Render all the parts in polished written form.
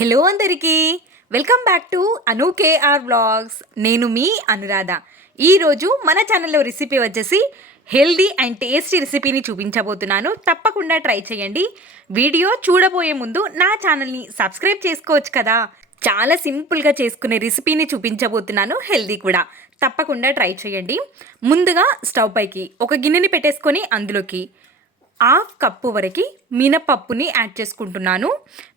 Hello అందరికీ welcome back to Anu KR vlogs. నేను మీ అనురాధ. ఈరోజు మన ఛానల్లో రెసిపీ వచ్చేసి హెల్దీ అండ్ టేస్టీ రెసిపీని చూపించబోతున్నాను. తప్పకుండా ట్రై చేయండి. వీడియో చూడబోయే ముందు నా ఛానల్ని సబ్స్క్రైబ్ చేసుకోవచ్చు కదా. చాలా సింపుల్గా చేసుకునే రెసిపీని చూపించబోతున్నాను, హెల్దీ కూడా. తప్పకుండా ట్రై చేయండి. ముందుగా స్టవ్ పైకి ఒక గిన్నెని పెట్టేసుకొని అందులోకి హాఫ్ కప్పు వరకు మినపప్పుని యాడ్ చేసుకుంటున్నాను.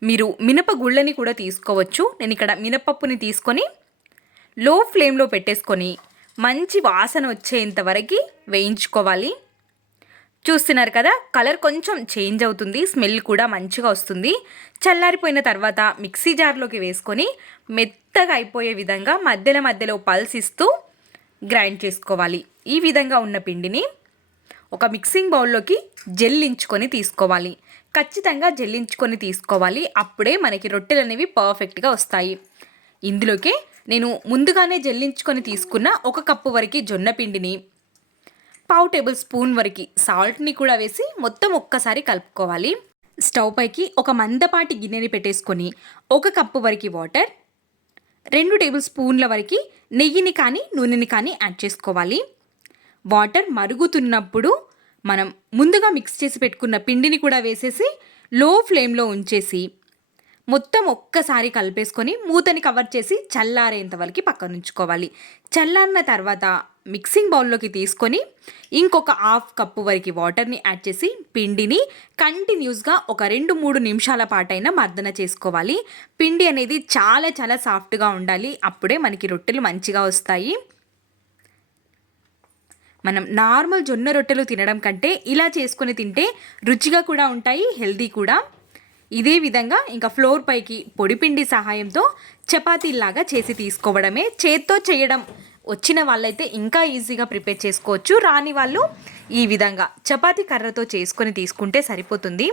మీరు మినపగుళ్ళని కూడా తీసుకోవచ్చు. నేను ఇక్కడ మినపప్పుని తీసుకొని లో ఫ్లేమ్లో పెట్టేసుకొని మంచి వాసన వచ్చేంత వరకు వేయించుకోవాలి. చూస్తున్నారు కదా, కలర్ కొంచెం చేంజ్ అవుతుంది, స్మెల్ కూడా మంచిగా వస్తుంది. చల్లారిపోయిన తర్వాత మిక్సీ జార్లోకి వేసుకొని మెత్తగా అయిపోయే విధంగా మధ్యలో మధ్యలో పల్స్ ఇస్తూ గ్రైండ్ చేసుకోవాలి. ఈ విధంగా ఉన్న పిండిని ఒక మిక్సింగ్ బౌల్లోకి జల్లించుకొని తీసుకోవాలి. ఖచ్చితంగా జల్లించుకొని తీసుకోవాలి, అప్పుడే మనకి రొట్టెలు అనేవి పర్ఫెక్ట్గా వస్తాయి. ఇందులోకి నేను ముందుగానే జల్లించుకొని తీసుకున్న 1 కప్పు వరకు జొన్న పిండిని, 1/2 టేబుల్ స్పూన్ వరకు సాల్ట్ని కూడా వేసి మొత్తం ఒక్కసారి కలుపుకోవాలి. స్టవ్ పైకి ఒక మందపాటి గిన్నెని పెట్టేసుకొని 1 కప్పు వరకు వాటర్, 2 టేబుల్ స్పూన్ల వరకు నెయ్యిని కానీ నూనెని కానీ యాడ్ చేసుకోవాలి. వాటర్ మరుగుతున్నప్పుడు మనం ముందుగా మిక్స్ చేసి పెట్టుకున్న పిండిని కూడా వేసేసి లో ఫ్లేమ్లో ఉంచేసి మొత్తం ఒక్కసారి కలిపేసుకొని మూతని కవర్ చేసి చల్లారేంత వరకు పక్కన ఉంచుకోవాలి. చల్లారిన తర్వాత మిక్సింగ్ బౌల్లోకి తీసుకొని ఇంకొక 1/2 కప్పు వరకు వాటర్ని యాడ్ చేసి పిండిని కంటిన్యూస్గా ఒక 2-3 నిమిషాల పాటైనా మర్దన చేసుకోవాలి. పిండి అనేది చాలా చాలా సాఫ్ట్గా ఉండాలి, అప్పుడే మనకి రొట్టెలు మంచిగా వస్తాయి. మనం నార్మల్ జొన్న రొట్టెలు తినడం కంటే ఇలా చేసుకొని తింటే రుచిగా కూడా ఉంటాయి, హెల్దీ కూడా. ఇదే విధంగా ఇంకా ఫ్లోర్ పైకి పొడిపిండి సహాయంతో చపాతీలాగా చేసి తీసుకోవడమే. చేత్తో చేయడం వచ్చిన వాళ్ళైతే ఇంకా ఈజీగా ప్రిపేర్ చేసుకోవచ్చు, రాని వాళ్ళు ఈ విధంగా చపాతీ కర్రతో చేసుకొని తీసుకుంటే సరిపోతుంది.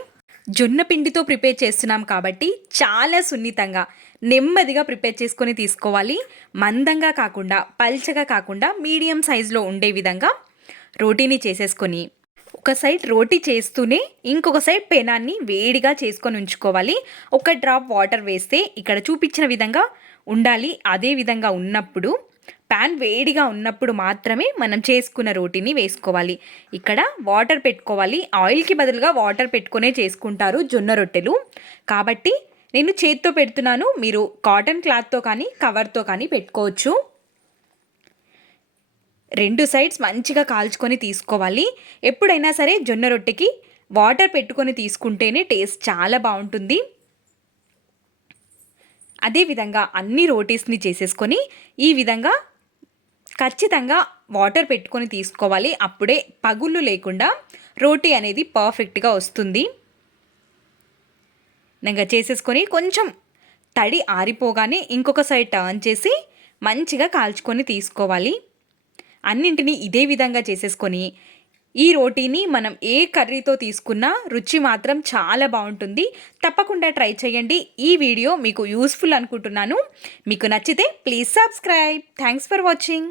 జొన్న పిండితో ప్రిపేర్ చేస్తున్నాం కాబట్టి చాలా సున్నితంగా నెమ్మదిగా ప్రిపేర్ చేసుకొని తీసుకోవాలి. మందంగా కాకుండా పల్చగా కాకుండా మీడియం సైజులో ఉండే విధంగా రోటీని చేసేసుకొని ఒక సైడ్ రోటీ చేస్తూనే ఇంకొక సైడ్ పెనాన్ని వేడిగా చేసుకొని ఉంచుకోవాలి. ఒక డ్రాప్ వాటర్ వేస్తే ఇక్కడ చూపించిన విధంగా ఉండాలి. అదే విధంగా ఉన్నప్పుడు ప్యాన్ వేడిగా ఉన్నప్పుడు మాత్రమే మనం చేసుకున్న రోటీని వేసుకోవాలి. ఇక్కడ వాటర్ పెట్టుకోవాలి. ఆయిల్కి బదులుగా వాటర్ పెట్టుకునే చేసుకుంటారు జొన్న రొట్టెలు, కాబట్టి నేను చేత్తో పెడుతున్నాను. మీరు కాటన్ క్లాత్తో కానీ కవర్తో కానీ పెట్టుకోవచ్చు. 2 సైడ్స్ మంచిగా కాల్చుకొని తీసుకోవాలి. ఎప్పుడైనా సరే జొన్న రొట్టెకి వాటర్ పెట్టుకొని తీసుకుంటేనే టేస్ట్ చాలా బాగుంటుంది. అదేవిధంగా అన్ని రోటీస్ని చేసేసుకొని ఈ విధంగా ఖచ్చితంగా వాటర్ పెట్టుకొని తీసుకోవాలి, అప్పుడే పగుళ్ళు లేకుండా రోటీ అనేది పర్ఫెక్ట్గా వస్తుంది. ఇంకా చేసేసుకొని కొంచెం తడి ఆరిపోగానే ఇంకొక సైడ్ టర్న్ చేసి మంచిగా కాల్చుకొని తీసుకోవాలి. అన్నింటినీ ఇదే విధంగా చేసేసుకొని ఈ రోటీని మనం ఏ కర్రీతో తీసుకున్నా రుచి మాత్రం చాలా బాగుంటుంది. తప్పకుండా ట్రై చేయండి. ఈ వీడియో మీకు యూస్ఫుల్ అనుకుంటున్నాను. మీకు నచ్చితే please subscribe. Thanks for watching.